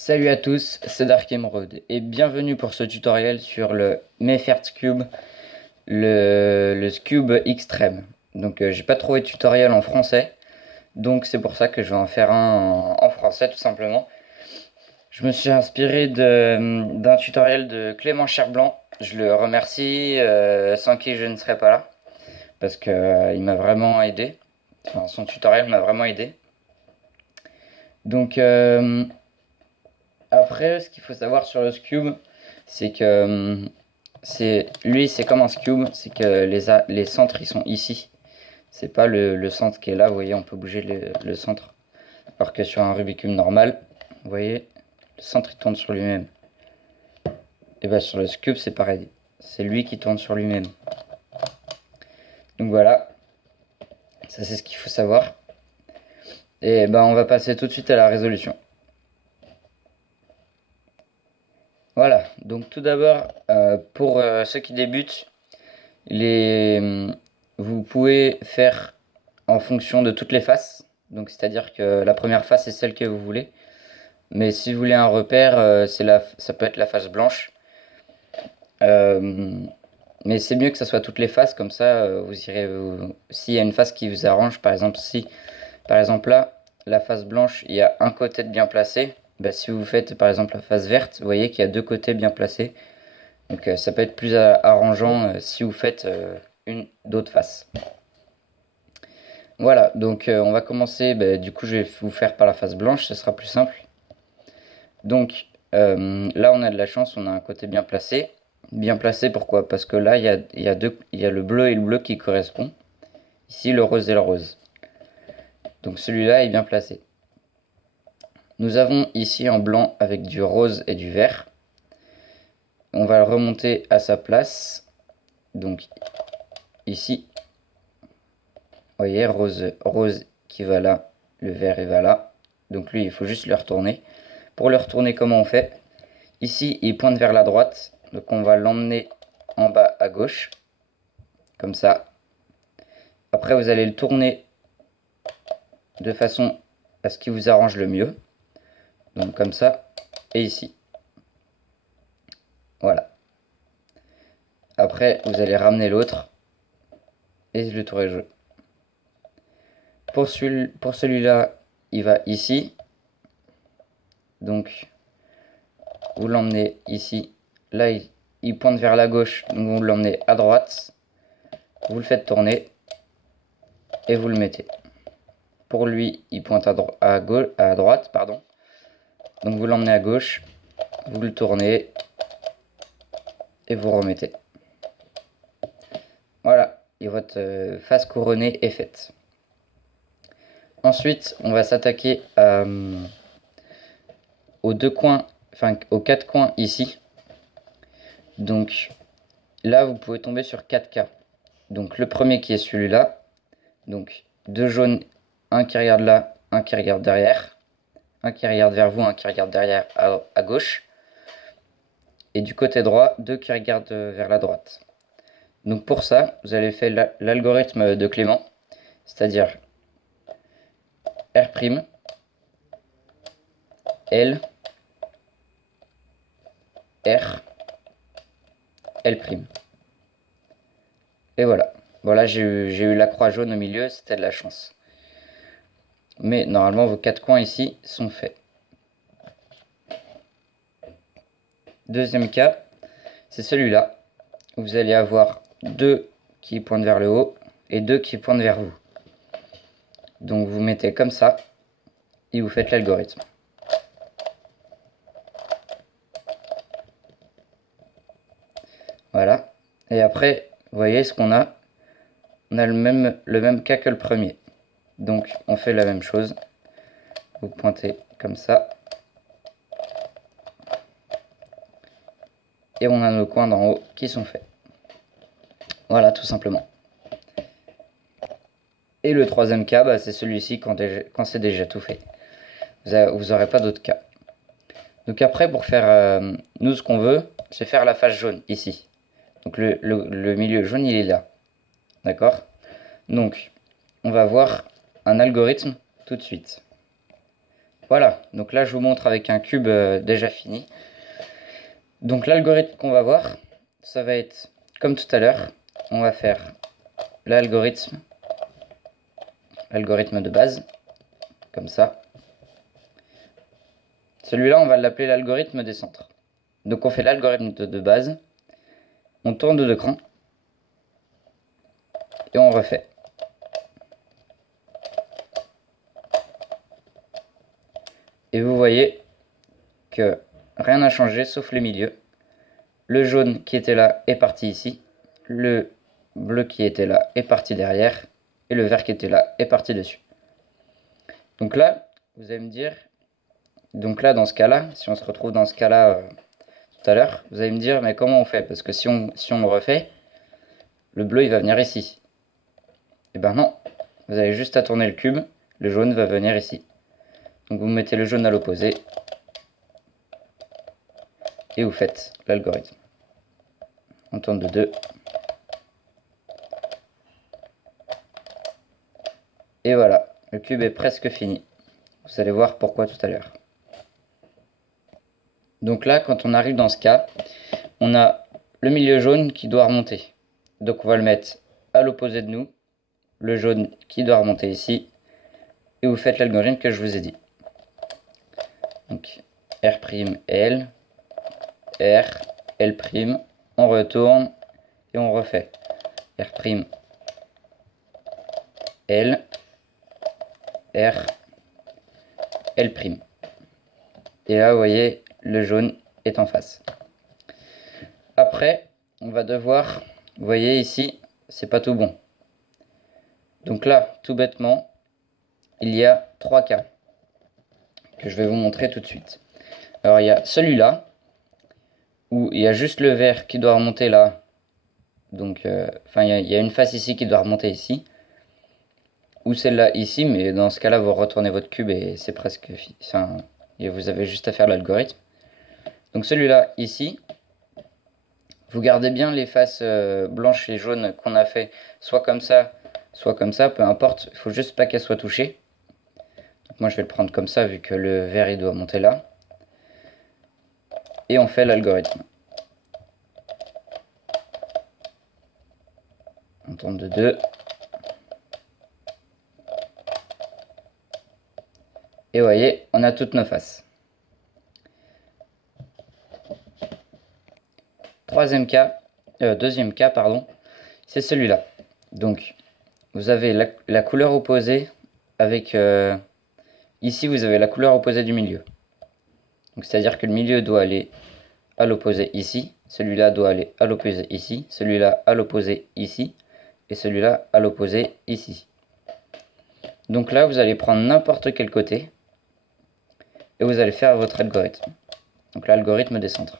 Salut à tous, c'est Dark Emerald et bienvenue pour ce tutoriel sur le Mefert Cube, le Cube Extreme. Donc j'ai pas trouvé de tutoriel en français, donc c'est pour ça que je vais en faire un en français tout simplement. Je me suis inspiré d'un tutoriel de Clément Cherblanc, je le remercie, sans qui je ne serais pas là, parce que il m'a vraiment aidé, enfin son tutoriel m'a vraiment aidé. Donc après, ce qu'il faut savoir sur le Cube, c'est que c'est comme un Cube, c'est que les centres ils sont ici. C'est pas le centre qui est là, vous voyez, on peut bouger le centre. Alors que sur un Rubik's Cube normal, vous voyez, le centre il tourne sur lui-même. Et bien sur le Cube c'est pareil, c'est lui qui tourne sur lui-même. Donc voilà, ça c'est ce qu'il faut savoir. Et ben on va passer tout de suite à la résolution. Voilà, donc tout d'abord, pour ceux qui débutent, vous pouvez faire en fonction de toutes les faces. Donc c'est-à-dire que la première face est celle que vous voulez. Mais si vous voulez un repère, ça peut être la face blanche. Mais c'est mieux que ça soit toutes les faces, comme ça vous irez. S'il y a une face qui vous arrange, par exemple, si par exemple là, la face blanche, il y a un côté de bien placé, bah, si vous faites par exemple la face verte, vous voyez qu'il y a deux côtés bien placés. Donc ça peut être plus arrangeant si vous faites une d'autres faces. Voilà, donc on va commencer, bah, du coup je vais vous faire par la face blanche, ce sera plus simple. Donc là on a de la chance, on a un côté bien placé. Bien placé pourquoi? Parce que là il y a le bleu et le bleu qui correspondent. Ici le rose et le rose. Donc celui-là est bien placé. Nous avons ici un blanc avec du rose et du vert. On va le remonter à sa place. Donc ici, vous voyez, rose qui va là, le vert il va là. Donc lui, il faut juste le retourner. Pour le retourner, comment on fait? Ici, il pointe vers la droite. Donc on va l'emmener en bas à gauche. Comme ça. Après, vous allez le tourner de façon à ce qui vous arrange le mieux. Donc comme ça. Et ici. Voilà. Après, vous allez ramener l'autre. Et le tour est joué. Pour celui-là, il va ici. Donc, vous l'emmenez ici. Là, il pointe vers la gauche. Donc, vous l'emmenez à droite. Vous le faites tourner. Et vous le mettez. Pour lui, il pointe à droite. Pardon. Donc, vous l'emmenez à gauche. Vous le tournez. Et vous remettez. Voilà. Et votre face couronnée est faite. Ensuite, on va s'attaquer aux deux coins, enfin aux quatre coins ici. Donc là, vous pouvez tomber sur 4 cas. Donc le premier qui est celui-là. Donc deux jaunes, un qui regarde là, un qui regarde derrière. Un qui regarde vers vous, un qui regarde derrière à gauche. Et du côté droit, deux qui regardent vers la droite. Donc pour ça, vous allez faire l'algorithme de Clément. C'est-à-dire R', L, R, L'. Et voilà. Voilà, j'ai eu la croix jaune au milieu, c'était de la chance. Mais normalement, vos 4 coins ici sont faits. Deuxième cas, c'est celui-là. Vous allez avoir deux qui pointent vers le haut et deux qui pointent vers vous. Donc vous mettez comme ça et vous faites l'algorithme. Voilà. Et après, vous voyez ce qu'on a. On a le même cas que le premier. Donc on fait la même chose. Vous pointez comme ça. Et on a nos coins d'en haut qui sont faits. Voilà, tout simplement. Et le troisième cas, bah, c'est celui-ci quand c'est déjà tout fait. Vous n'aurez pas d'autre cas. Donc après, pour faire nous ce qu'on veut, c'est faire la face jaune ici. Donc le milieu jaune, il est là. D'accord? Donc, on va voir un algorithme tout de suite. Voilà, donc là je vous montre avec un cube déjà fini. Donc l'algorithme qu'on va voir, ça va être comme tout à l'heure, on va faire l'algorithme de base, comme ça. Celui-là, on va l'appeler l'algorithme des centres. Donc on fait l'algorithme de base, on tourne de cran, et on refait. Et vous voyez que rien n'a changé sauf les milieux. Le jaune qui était là est parti ici, le bleu qui était là est parti derrière, et le vert qui était là est parti dessus. Donc là, vous allez me dire, donc là dans ce cas-là, si on se retrouve dans ce cas-là tout à l'heure, vous allez me dire mais comment on fait? Parce que si on le refait, le bleu il va venir ici. Et ben non, vous avez juste à tourner le cube, le jaune va venir ici. Donc vous mettez le jaune à l'opposé, et vous faites l'algorithme. On tourne de 2. Et voilà, le cube est presque fini. Vous allez voir pourquoi tout à l'heure. Donc là, quand on arrive dans ce cas, on a le milieu jaune qui doit remonter. Donc on va le mettre à l'opposé de nous, le jaune qui doit remonter ici, et vous faites l'algorithme que je vous ai dit. Donc R', L, L', on retourne et on refait. R', L, R, L'. Et là, vous voyez, le jaune est en face. Après, on va devoir, vous voyez ici, c'est pas tout bon. Donc là, tout bêtement, il y a 3 cas que je vais vous montrer tout de suite. Alors, il y a celui-là, où il y a juste le vert qui doit remonter là. Donc, il y a une face ici qui doit remonter ici. Ou celle-là ici, mais dans ce cas-là, vous retournez votre cube et c'est presque... et vous avez juste à faire l'algorithme. Donc celui-là ici, vous gardez bien les faces blanches et jaunes qu'on a fait, soit comme ça, peu importe. Il faut juste pas qu'elles soient touchées. Donc moi je vais le prendre comme ça vu que le vert il doit monter là. Et on fait l'algorithme. On tourne de 2. Et vous voyez, on a toutes nos faces. Deuxième cas, pardon, c'est celui-là. Donc, vous avez la couleur opposée avec... ici, vous avez la couleur opposée du milieu. Donc, c'est-à-dire que le milieu doit aller à l'opposé ici, celui-là doit aller à l'opposé ici, celui-là à l'opposé ici, et celui-là à l'opposé ici. Donc là, vous allez prendre n'importe quel côté, et vous allez faire votre algorithme. Donc l'algorithme des centres.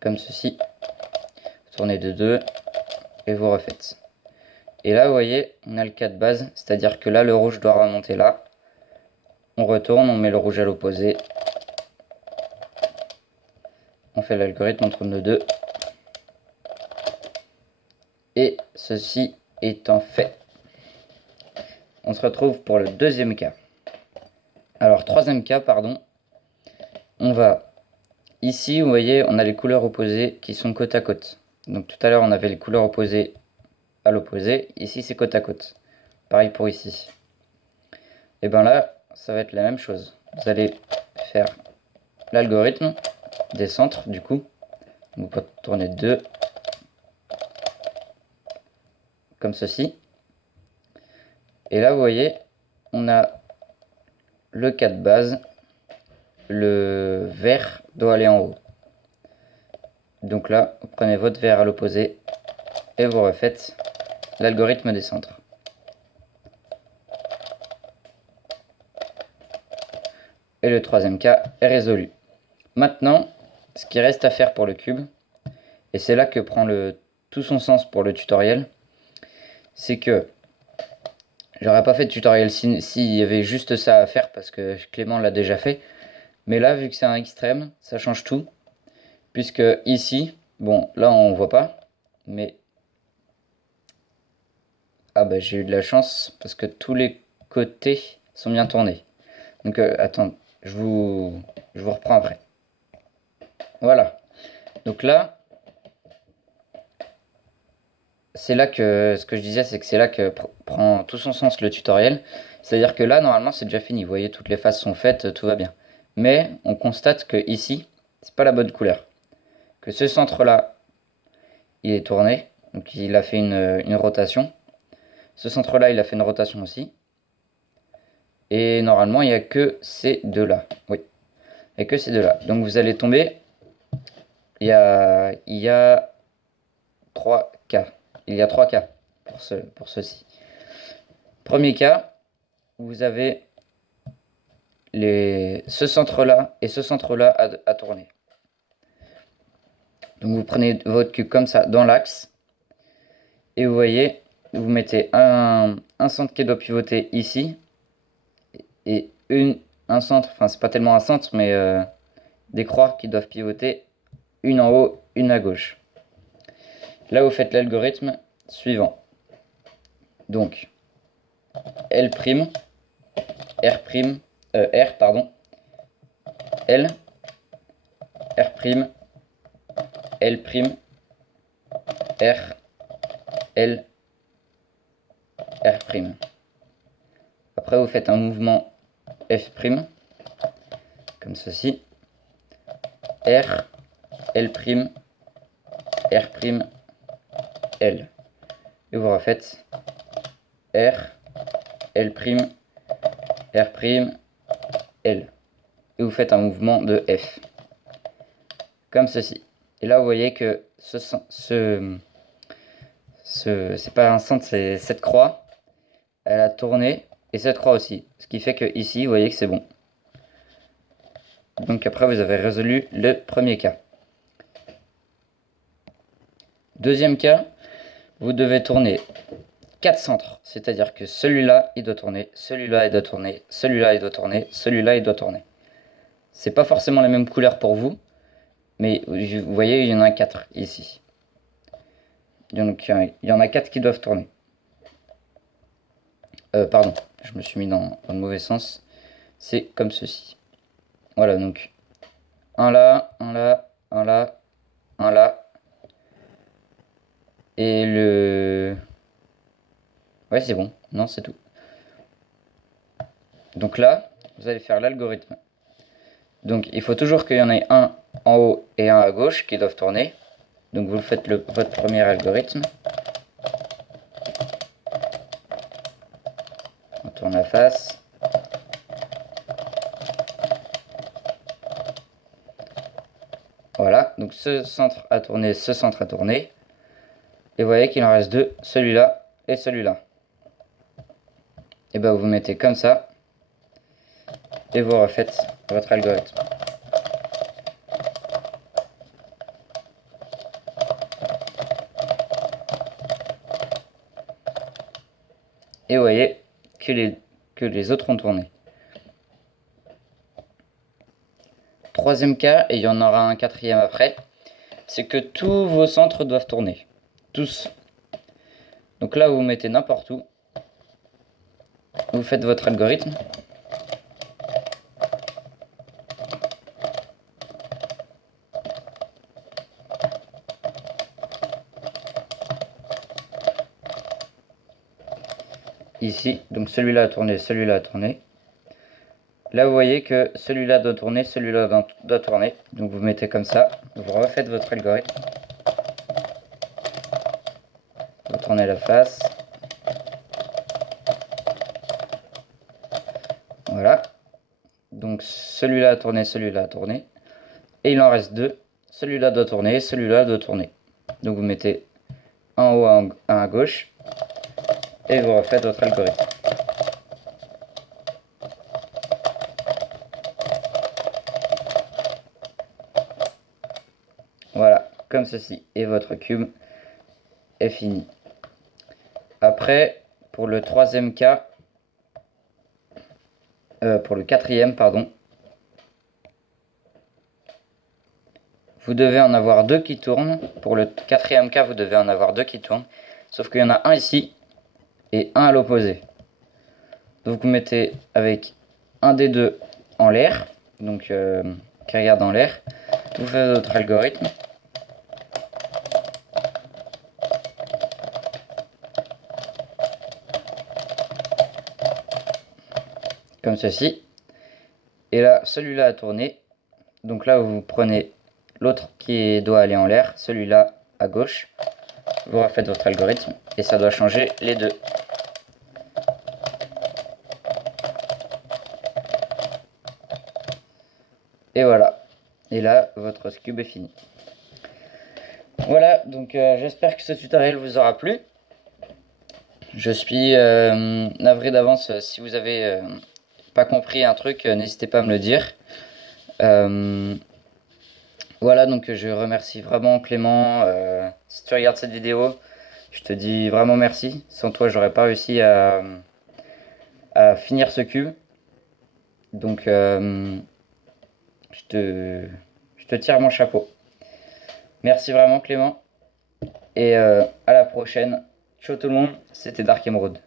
Comme ceci. Vous tournez de 2, et vous refaites. Et là, vous voyez, on a le cas de base, c'est-à-dire que là, le rouge doit remonter là. On retourne, on met le rouge à l'opposé. On fait l'algorithme, on tourne de 2. Et ceci étant fait, on se retrouve pour le deuxième cas. Alors, troisième cas, pardon. On va... Ici, vous voyez, on a les couleurs opposées qui sont côte à côte. Donc tout à l'heure, on avait les couleurs opposées à l'opposé. Ici, c'est côte à côte. Pareil pour ici. Et bien là, ça va être la même chose. Vous allez faire l'algorithme des centres, du coup. Vous pouvez tourner 2. Comme ceci. Et là, vous voyez, on a le cas de base. Le vert doit aller en haut. Donc là, vous prenez votre vert à l'opposé et vous refaites l'algorithme des centres. Et le troisième cas est résolu. Maintenant, ce qui reste à faire pour le cube, et c'est là que prend tout son sens pour le tutoriel, c'est que j'aurais pas fait de tutoriel s'il y avait juste ça à faire parce que Clément l'a déjà fait. Mais là, vu que c'est un extrême, ça change tout. Puisque ici, bon, là on voit pas, mais... Ah bah j'ai eu de la chance parce que tous les côtés sont bien tournés. Donc attends, je vous reprends après. Voilà. Donc là, c'est là que ce que je disais, c'est que c'est là que prend tout son sens le tutoriel. C'est-à-dire que là, normalement, c'est déjà fini. Vous voyez, toutes les phases sont faites, tout va bien. Mais on constate que ici, c'est pas la bonne couleur. Que ce centre-là, il est tourné. Donc il a fait une rotation. Ce centre-là, il a fait une rotation aussi. Et normalement, il n'y a que ces deux-là. Oui, il n'y a que ces deux-là. Donc vous allez tomber. Il y a 3 cas. Il y a 3 cas pour ceci. Premier cas, vous avez ce centre-là et ce centre-là à tourner. Donc vous prenez votre cube comme ça dans l'axe. Et vous voyez, vous mettez un centre qui doit pivoter ici. Et un centre, enfin c'est pas tellement un centre, mais des croix qui doivent pivoter, une en haut, une à gauche. Là vous faites l'algorithme suivant. Donc L', R', R pardon, L, R', L', R, L, R'. Après vous faites un mouvement F', comme ceci. R, L', R', L. Et vous refaites R, L', R', L. Et vous faites un mouvement de F. Comme ceci. Et là vous voyez que c'est pas un centre, c'est cette croix. Elle a tourné et cette croix aussi. Ce qui fait que ici vous voyez que c'est bon. Donc après vous avez résolu le premier cas. Deuxième cas, vous devez tourner 4 centres. C'est-à-dire que celui-là il doit tourner, celui-là il doit tourner, celui-là il doit tourner, celui-là il doit tourner. C'est pas forcément la même couleur pour vous, mais vous voyez il y en a 4 ici. Donc il y en a 4 qui doivent tourner. Pardon, je me suis mis dans le mauvais sens. C'est comme ceci. Voilà, donc un là, un là, un là, un là. Et le... Ouais, c'est bon. Non, c'est tout. Donc là, vous allez faire l'algorithme. Donc il faut toujours qu'il y en ait un en haut et un à gauche qui doivent tourner. Donc vous faites votre premier algorithme. On tourne la face. Voilà, donc ce centre a tourné, ce centre a tourné. Et vous voyez qu'il en reste deux, celui-là et celui-là. Et bien vous mettez comme ça. Et vous refaites votre algorithme. Et vous voyez que les autres ont tourné. Troisième cas, et il y en aura un quatrième après, c'est que tous vos centres doivent tourner. Tous. Donc là, vous mettez n'importe où. Vous faites votre algorithme. Ici, donc celui-là a tourné, celui-là a tourné. Là, vous voyez que celui-là doit tourner, celui-là doit tourner. Donc vous mettez comme ça, vous refaites votre algorithme. Vous tournez la face. Voilà. Donc celui-là a tourné, celui-là a tourné. Et il en reste deux. Celui-là doit tourner, celui-là doit tourner. Donc vous mettez un en haut, un à gauche. Et vous refaites votre algorithme. Voilà, comme ceci. Et votre cube est fini. Après, pour le troisième cas, pour le quatrième, pardon, vous devez en avoir deux qui tournent. Pour le quatrième cas, vous devez en avoir deux qui tournent. Sauf qu'il y en a un ici et un à l'opposé. Donc vous mettez avec un des deux en l'air, donc qui regarde en l'air. Vous faites votre algorithme. Comme ceci. Et là, celui-là a tourné. Donc là, vous prenez l'autre qui doit aller en l'air, celui-là à gauche. Vous refaites votre algorithme et ça doit changer les deux. Et voilà. Et là, votre cube est fini. Voilà, donc j'espère que ce tutoriel vous aura plu. Je suis navré d'avance si vous avez pas compris un truc, n'hésitez pas à me le dire. Voilà, donc je remercie vraiment Clément. Si tu regardes cette vidéo, je te dis vraiment merci. Sans toi, j'aurais pas réussi à finir ce cube. Donc je te tire mon chapeau. Merci vraiment Clément. Et à la prochaine. Ciao tout le monde, c'était Dark Emerald.